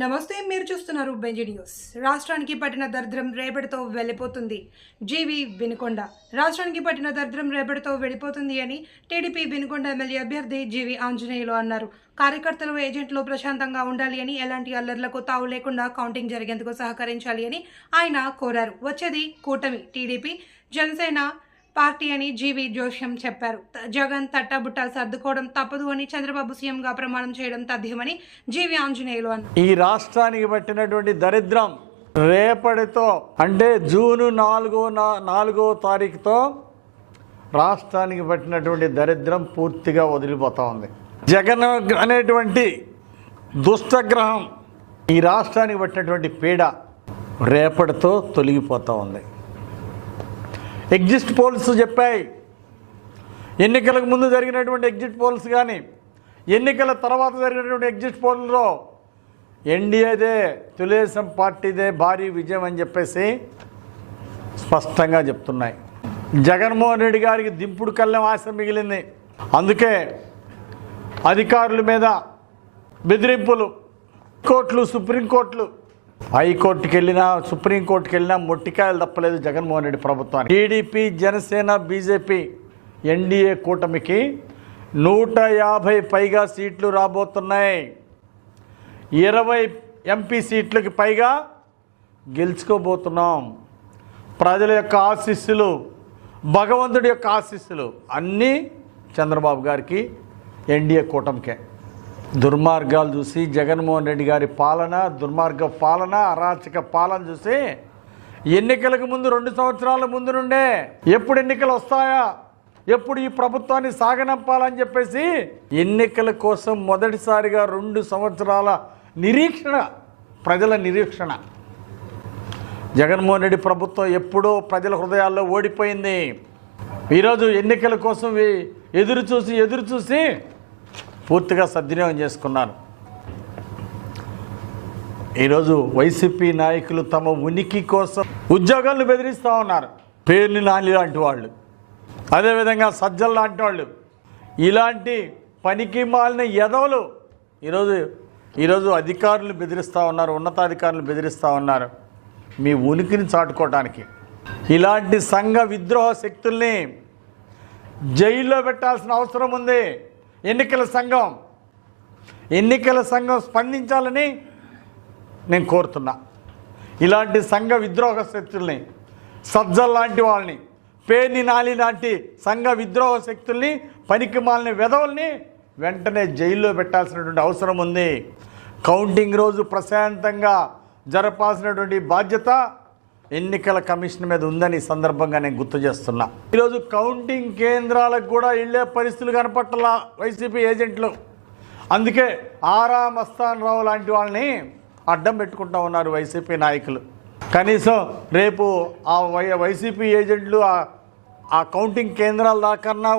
నమస్తే, మీరు చూస్తున్నారు బెంజీ న్యూస్. రాష్ట్రానికి పట్టిన దరిద్రం రేపటితో వెళ్ళిపోతుంది. జీవి వినుకొండ. రాష్ట్రానికి పట్టిన దరిద్రం రేపటితో వెళ్ళిపోతుంది అని టీడీపీ వినుకొండ ఎమ్మెల్యే అభ్యర్థి జీవి ఆంజనేయులు అన్నారు. కార్యకర్తలు, ఏజెంట్లు ప్రశాంతంగా ఉండాలి అని, ఎలాంటి అల్లర్లకు తావు లేకుండా కౌంటింగ్ జరిగేందుకు సహకరించాలి అని ఆయన కోరారు. వచ్చేది కూటమి టీడీపీ జనసేన పార్టీ అని జీవి జోష్యం చెప్పారు. జగన్ తట్టబుట్ట సర్దుకోవడం తప్పదు అని, చంద్రబాబు సీఎంగా ప్రమాణం చేయడం తథ్యమని జీవి ఆంజనేయులు అన్నారు. ఈ రాష్ట్రానికి పట్టినటువంటి దరిద్రం రేపటితో అంటే జూన్ 4వ తారీఖుతో రాష్ట్రానికి పట్టినటువంటి దరిద్రం పూర్తిగా వదిలిపోతూ ఉంది. జగన్ అనేటువంటి దుష్టగ్రహం ఈ రాష్ట్రానికి పట్టినటువంటి పీడ రేపటితో తొలగిపోతూ ఉంది. ఎగ్జిట్ పోల్స్ చెప్పాయి. ఎన్నికలకు ముందు జరిగినటువంటి ఎగ్జిట్ పోల్స్ కానీ, ఎన్నికల తర్వాత జరిగినటువంటి ఎగ్జిట్ పోల్లో ఎన్డీఏదే, తెలుగుదేశం పార్టీదే భారీ విజయం అని చెప్పేసి స్పష్టంగా చెప్తున్నాయి. జగన్మోహన్ రెడ్డి గారికి దింపుడు కళ్ళెం ఆశ మిగిలింది. అందుకే అధికారుల మీద బెదిరింపులు, కోర్టులు, సుప్రీంకోర్టులు, హైకోర్టుకి వెళ్ళినా, సుప్రీంకోర్టుకి వెళ్ళినా మొట్టికాయలు తప్పలేదు జగన్మోహన్ రెడ్డి ప్రభుత్వానికి. టీడీపీ, జనసేన, బీజేపీ ఎన్డీఏ కూటమికి 150 పైగా సీట్లు రాబోతున్నాయి. 20 ఎంపీ సీట్లకి పైగా గెలుచుకోబోతున్నాం. ప్రజల యొక్క ఆశీస్సులు, భగవంతుడి యొక్క ఆశీస్సులు అన్నీ చంద్రబాబు గారికి, ఎన్డీఏ కూటమికే. దుర్మార్గాలు చూసి, జగన్మోహన్ రెడ్డి గారి పాలన, దుర్మార్గ పాలన, అరాచక పాలన చూసి ఎన్నికలకు ముందు 2 సంవత్సరాల ముందు నుండే ఎప్పుడు ఎన్నికలు వస్తాయా, ఎప్పుడు ఈ ప్రభుత్వాన్ని సాగనంపాలని చెప్పేసి ఎన్నికల కోసం మొదటిసారిగా 2 సంవత్సరాల నిరీక్షణ, ప్రజల నిరీక్షణ. జగన్మోహన్ రెడ్డి ప్రభుత్వం ఎప్పుడో ప్రజల హృదయాల్లో ఓడిపోయింది. ఈరోజు ఎన్నికల కోసం ఎదురు చూసి పూర్తిగా సద్వినియోగం చేసుకున్నారు. ఈరోజు వైసీపీ నాయకులు తమ ఉనికి కోసం ఉద్యోగాలను బెదిరిస్తూ ఉన్నారు. పేర్ని నాని లాంటి వాళ్ళు, అదేవిధంగా సజ్జలు లాంటి వాళ్ళు, ఇలాంటి పనికి మాలిన ఎదవలు ఈరోజు అధికారులు బెదిరిస్తూ ఉన్నారు, ఉన్నతాధికారులు బెదిరిస్తూ ఉన్నారు మీ ఉనికిని చాటుకోవడానికి. ఇలాంటి సంఘ విద్రోహ శక్తుల్ని జైల్లో పెట్టాల్సిన అవసరం ఉంది. ఎన్నికల సంఘం స్పందించాలని నేను కోరుతున్నా. ఇలాంటి సంఘ విద్రోహ శక్తుల్ని, సజ్జల్ లాంటి వాళ్ళని, పేర్ని నాలి లాంటి సంఘ విద్రోహ శక్తుల్ని, పనికి మాలిన వెధవల్ని వెంటనే జైల్లో పెట్టాల్సినటువంటి అవసరం ఉంది. కౌంటింగ్ రోజు ప్రశాంతంగా జరపాల్సినటువంటి బాధ్యత ఎన్నికల కమిషన్ మీద ఉందని సందర్భంగా నేను గుర్తు చేస్తున్నా. ఈరోజు కౌంటింగ్ కేంద్రాలకు కూడా వెళ్ళే పరిస్థితులు కనపట్టాల వైసీపీ ఏజెంట్లు. అందుకే ఆరా మస్తాన్ రావు లాంటి వాళ్ళని అడ్డం పెట్టుకుంటా ఉన్నారు వైసీపీ నాయకులు. కనీసం రేపు ఆ వైసీపీ ఏజెంట్లు ఆ కౌంటింగ్ కేంద్రాల దాకన్నా